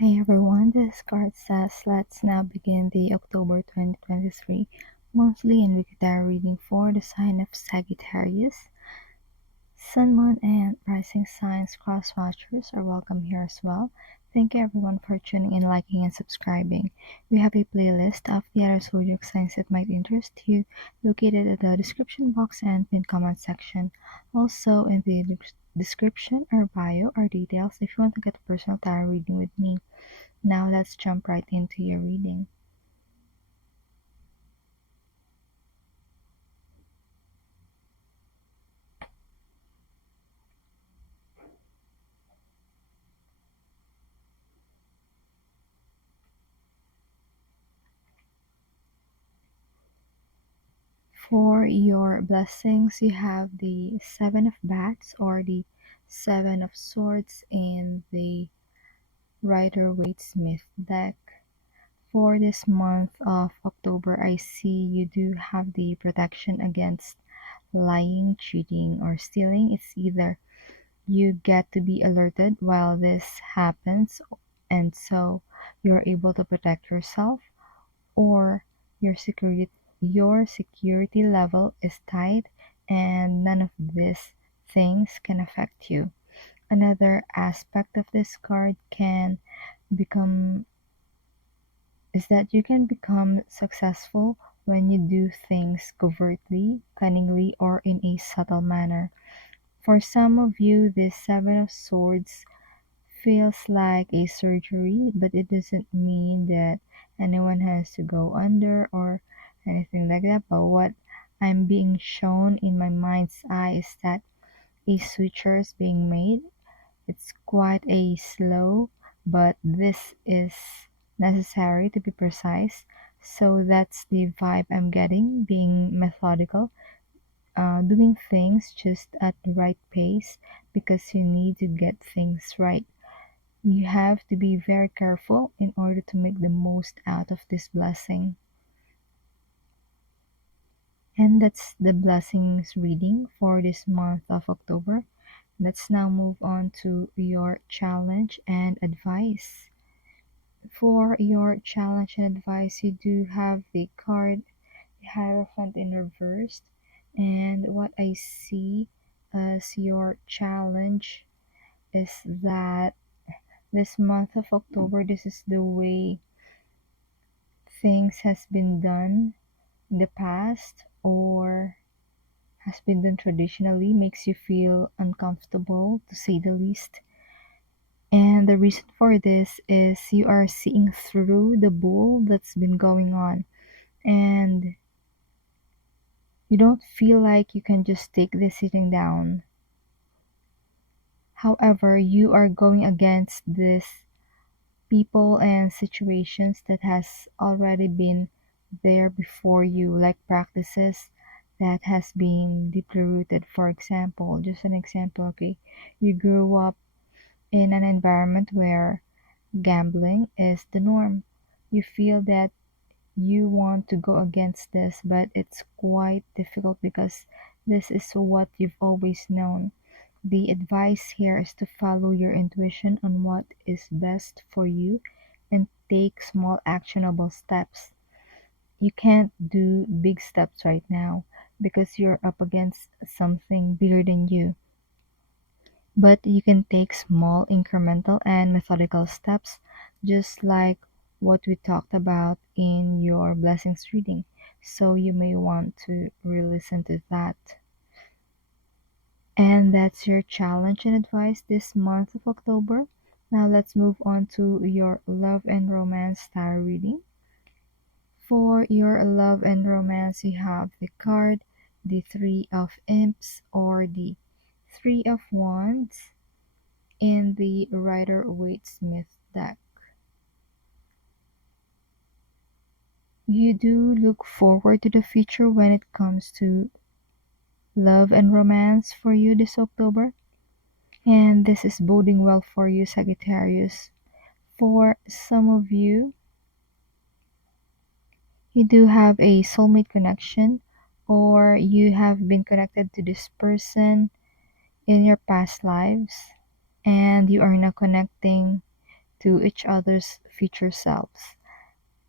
Hi everyone, this card says let's now begin the October 2023 monthly and weekly tarot reading for the sign of Sagittarius. Sun, Moon, and Rising signs cross watchers are welcome here as well. Thank you everyone for tuning in, liking, and subscribing. We have a playlist of the other zodiac signs that might interest you located in the description box and pinned comment section. Also in the description or bio are details if you want to get a personal tarot reading with me. Now let's jump right into your reading. For your blessings, you have the Seven of Bats or the Seven of Swords in the Rider-Waite-Smith deck. For this month of October, I see you do have the protection against lying, cheating, or stealing. It's either you get to be alerted while this happens, and so you're able to protect yourself, or your security level is tight and none of these things can affect you. Another aspect of this card can become is that you can become successful when you do things covertly, cunningly, or in a subtle manner. For some of you, this Seven of Swords feels like a surgery, but it doesn't mean that anyone has to go under or anything like that. But what I'm being shown in my mind's eye is that a suture is being made. It's quite a slow, but this is necessary to be precise. So that's the vibe I'm getting, being methodical, doing things just at the right pace because you need to get things right. You have to be very careful in order to make the most out of this blessing. And that's the blessings reading for this month of October. Let's now move on to your challenge and advice. For your challenge and advice, you do have the card the Hierophant in reverse. And what I see as your challenge is that this month of October, this is the way things has been done in the past or has been done traditionally, makes you feel uncomfortable to say the least. And the reason for this is you are seeing through the bull that's been going on, and you don't feel like you can just take this sitting down. However, you are going against this people and situations that has already been there before you, like practices that has been deeply rooted. For example, just an example, okay, you grew up in an environment where gambling is the norm. You feel that you want to go against this, but it's quite difficult because this is what you've always known. The advice here is to follow your intuition on what is best for you and take small actionable steps. You can't do big steps right now because you're up against something bigger than you. But you can take small, incremental, and methodical steps, just like what we talked about in your blessings reading. So you may want to re listen to that. And that's your challenge and advice this month of October. Now let's move on to your love and romance tarot reading. For your love and romance, you have the card, the Three of Imps or the Three of Wands in the Rider-Waite-Smith deck. You do look forward to the future when it comes to love and romance for you this October. And this is boding well for you, Sagittarius. For some of you, you do have a soulmate connection, or you have been connected to this person in your past lives, and you are now connecting to each other's future selves.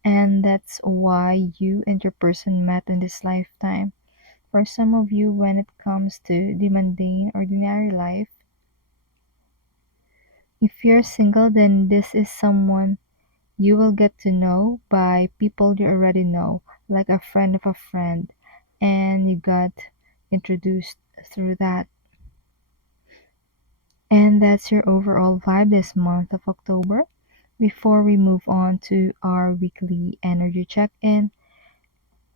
And that's why you and your person met in this lifetime. For some of you, when it comes to the mundane, ordinary life, if you're single, then this is someone you will get to know by people you already know, like a friend of a friend, and you got introduced through that. And that's your overall vibe this month of October. Before we move on to our weekly energy check in,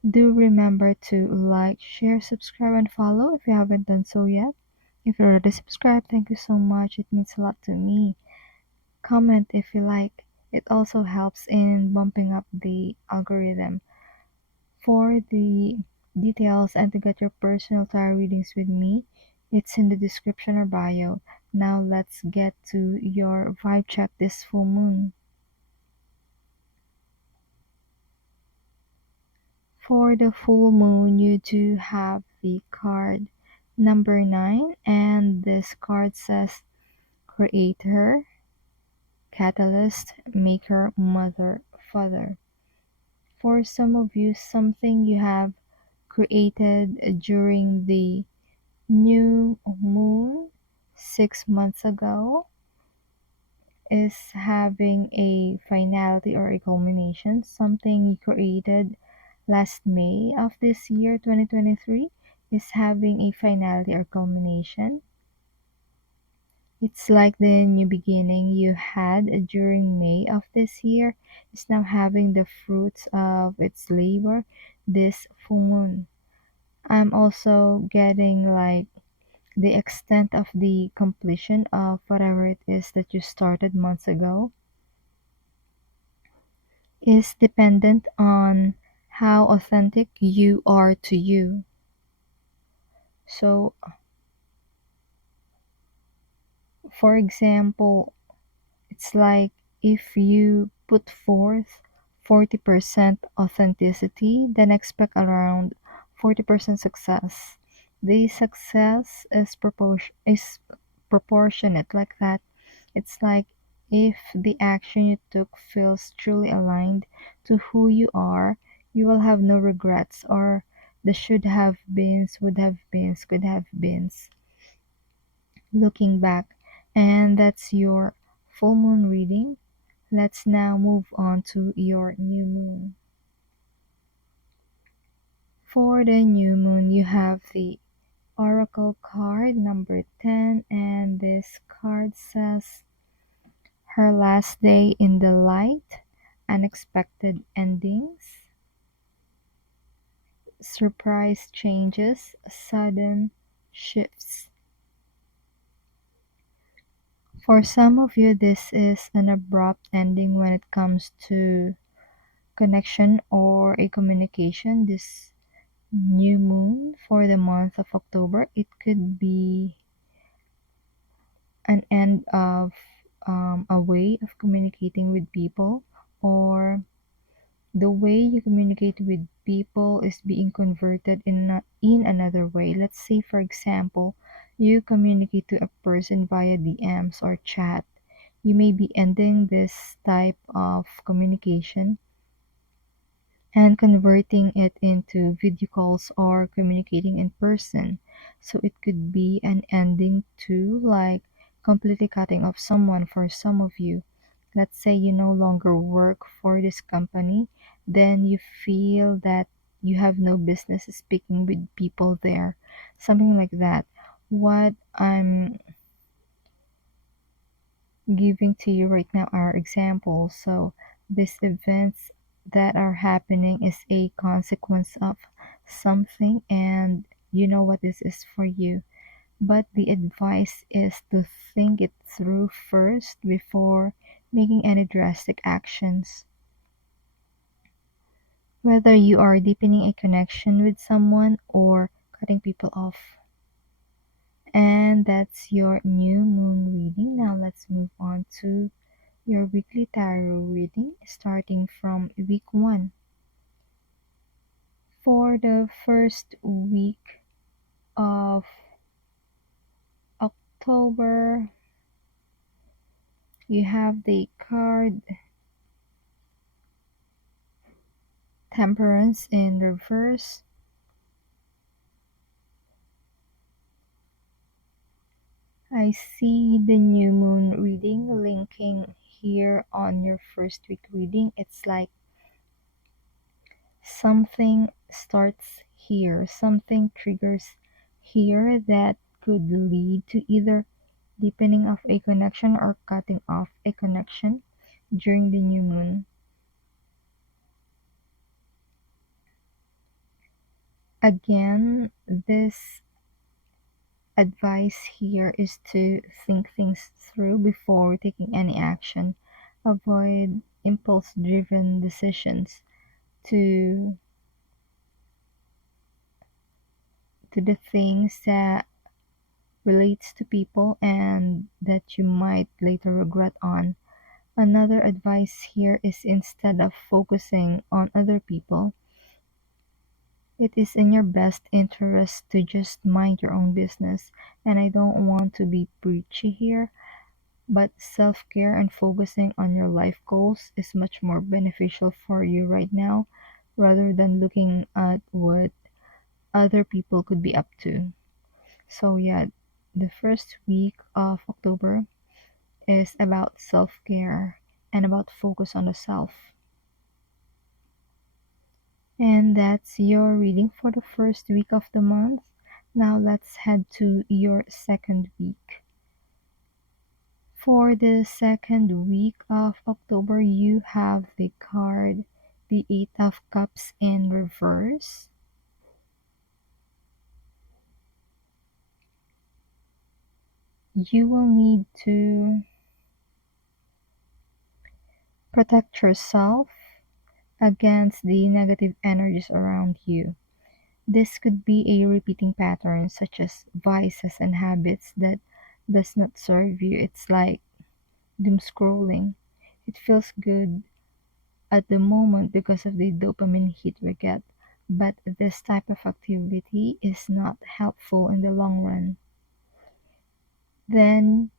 do remember to like, share, subscribe, and follow if you haven't done so yet. If you're already subscribed, thank you so much. It means a lot to me. Comment if you like. It also helps in bumping up the algorithm. For the details and to get your personal tarot readings with me, it's in the description or bio. Now let's get to your vibe check this full moon. For the full moon, you do have the card number 9, and this card says Creator, Catalyst, Maker, Mother, Father. For some of you, something you have created during the new moon 6 months ago is having a finality or a culmination. Something you created last May of this year, 2023, is having a finality or culmination. It's like the new beginning you had during May of this year is now having the fruits of its labor this full moon. I'm also getting like the extent of the completion of whatever it is that you started months ago is dependent on how authentic you are to you. So, for example, it's like if you put forth 40% authenticity, then expect around 40% success. The success is proportionate like that. It's like if the action you took feels truly aligned to who you are, you will have no regrets or the should have beens, would have beens, could have beens looking back. And that's your full moon reading. Let's now move on to your new moon. For the new moon, you have the Oracle card number 10, and this card says her last day in the light, unexpected endings, surprise changes, sudden shifts. For some of you, this is an abrupt ending when it comes to connection or a communication. This new moon for the month of October, it could be an end of a way of communicating with people, or the way you communicate with people is being converted in another way. Let's say, for example, you communicate to a person via DMs or chat. You may be ending this type of communication and converting it into video calls or communicating in person. So it could be an ending to like completely cutting off someone for some of you. Let's say you no longer work for this company, then you feel that you have no business speaking with people there. Something like that. What I'm giving to you right now are examples. So these events that are happening is a consequence of something, and you know what this is for you. But the advice is to think it through first before making any drastic actions. Whether you are deepening a connection with someone or cutting people off. And that's your new moon reading. Now let's move on to your weekly tarot reading starting from week 1. For the first week of October, you have the card Temperance in reverse. I see the new moon reading linking here on your first week reading. It's like something starts here, something triggers here that could lead to either deepening of a connection or cutting off a connection during the new moon. Again, this advice here is to think things through before taking any action. Avoid impulse driven decisions to the things that relates to people and that you might later regret on. Another advice here is instead of focusing on other people, it is in your best interest to just mind your own business. And I don't want to be preachy here, but self care and focusing on your life goals is much more beneficial for you right now rather than looking at what other people could be up to. So, yeah, the first week of October is about self care and about focus on the self. And that's your reading for the first week of the month. Now let's head to your second week. For the second week of October, you have the card the Eight of Cups in reverse. You will need to protect yourself against the negative energies around you. This could be a repeating pattern such as vices and habits that does not serve you. It's like doom scrolling. It feels good at the moment because of the dopamine hit we get, but this type of activity is not helpful in the long run. Then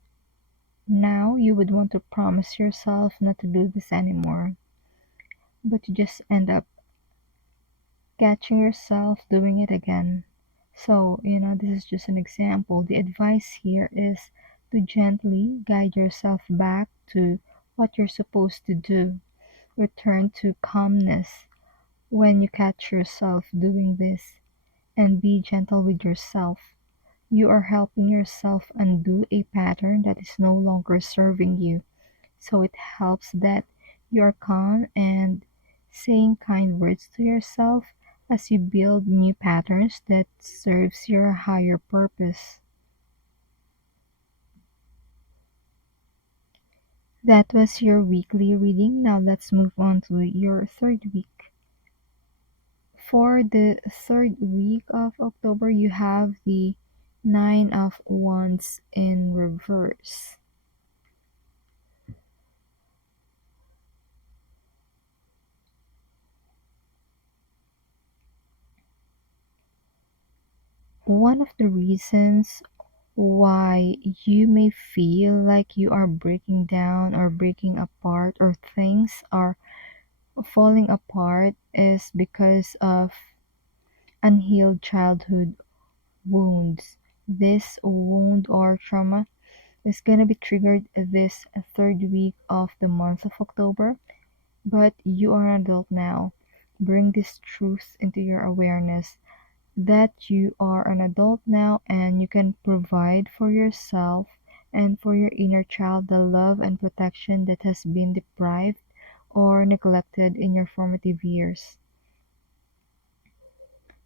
now you would want to promise yourself not to do this anymore, but you just end up catching yourself doing it again. So, this is just an example. The advice here is to gently guide yourself back to what you're supposed to do. Return to calmness when you catch yourself doing this, and be gentle with yourself. You are helping yourself undo a pattern that is no longer serving you. So it helps that you are calm and saying kind words to yourself as you build new patterns that serves your higher purpose. That was your weekly reading. Now let's move on to your third week. For the third week of October, you have the Nine of Wands in reverse. One of the reasons why you may feel like you are breaking down or breaking apart or things are falling apart is because of unhealed childhood wounds. This wound or trauma is going to be triggered this third week of the month of October, but you are an adult now. Bring this truth into your awareness that you are an adult now and you can provide for yourself and for your inner child the love and protection that has been deprived or neglected in your formative years.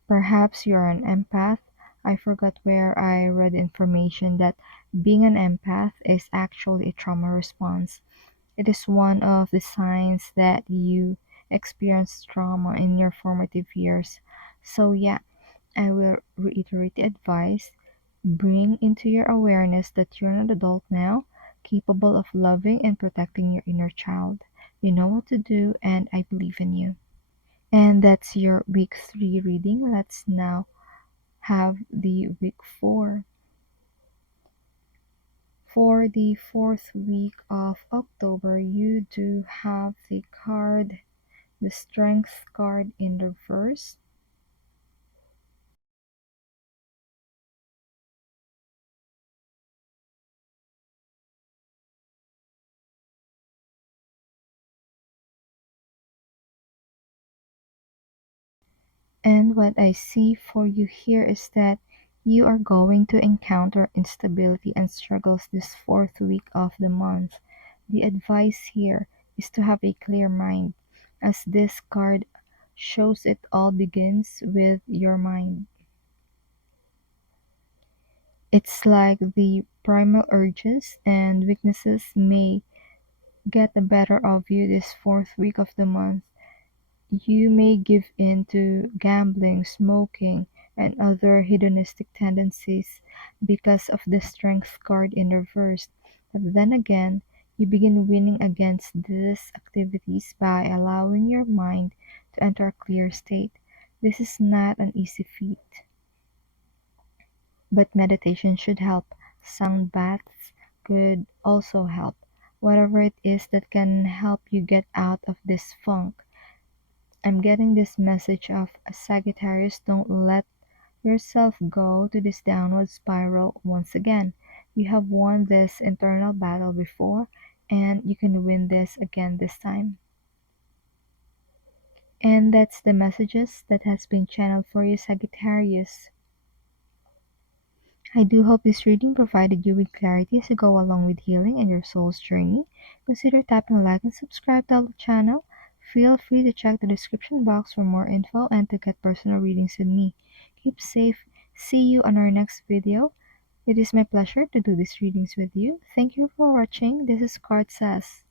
Perhaps you are an empath. I forgot where I read information that being an empath is actually a trauma response. It is one of the signs that you experienced trauma in your formative years. So, yeah, I will reiterate the advice. Bring into your awareness that you're an adult now, capable of loving and protecting your inner child. You know what to do, and I believe in you. And that's your week 3 reading. Let's now have the week 4. For the fourth week of October, you do have the Strength card in reverse. And what I see for you here is that you are going to encounter instability and struggles this fourth week of the month. The advice here is to have a clear mind, as this card shows it all begins with your mind. It's like the primal urges and weaknesses may get the better of you this fourth week of the month. You may give in to gambling, smoking, and other hedonistic tendencies because of the Strength card in reverse. But then again, you begin winning against these activities by allowing your mind to enter a clear state. This is not an easy feat, but meditation should help. Sound baths could also help. Whatever it is that can help you get out of this funk. I'm getting this message of Sagittarius, don't let yourself go to this downward spiral once again. You have won this internal battle before, and you can win this again this time. And that's the messages that has been channeled for you, Sagittarius. I do hope this reading provided you with clarity as you go along with healing and your soul's journey. Consider tapping like and subscribe to the channel. Feel free to check the description box for more info and to get personal readings with me. Keep safe. See you on our next video. It is my pleasure to do these readings with you. Thank you for watching. This is Card Says.